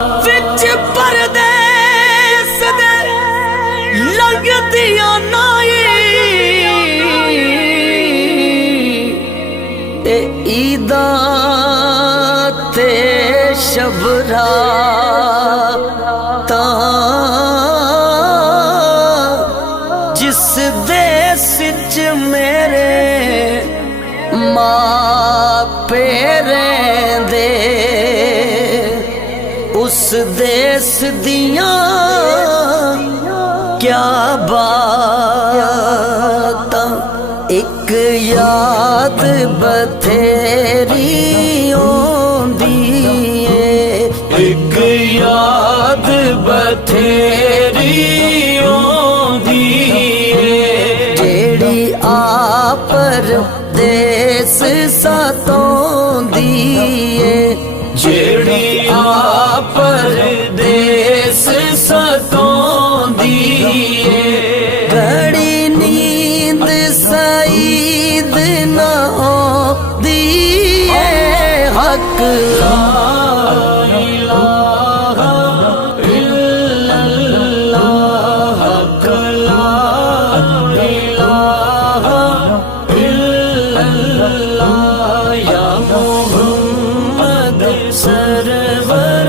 विच परदेस दे लगदियां नाई ईदा ते शबराता जिस देश च मेरे मापे रहिंदे उस देश दियां क्या बातां। एक याद बथेरी ओंदी है, एक याद बथेरी ओंदी है जेड़ी आपर देश सतोंदी है, जेड़ी आपर देश सतोंदी है। घड़ी नींद सईद न होंदी है, हक ला इलाहा इल्लल्लाह, हक ला इलाहा इल्लल्लाह। या मोहम्मद सरवर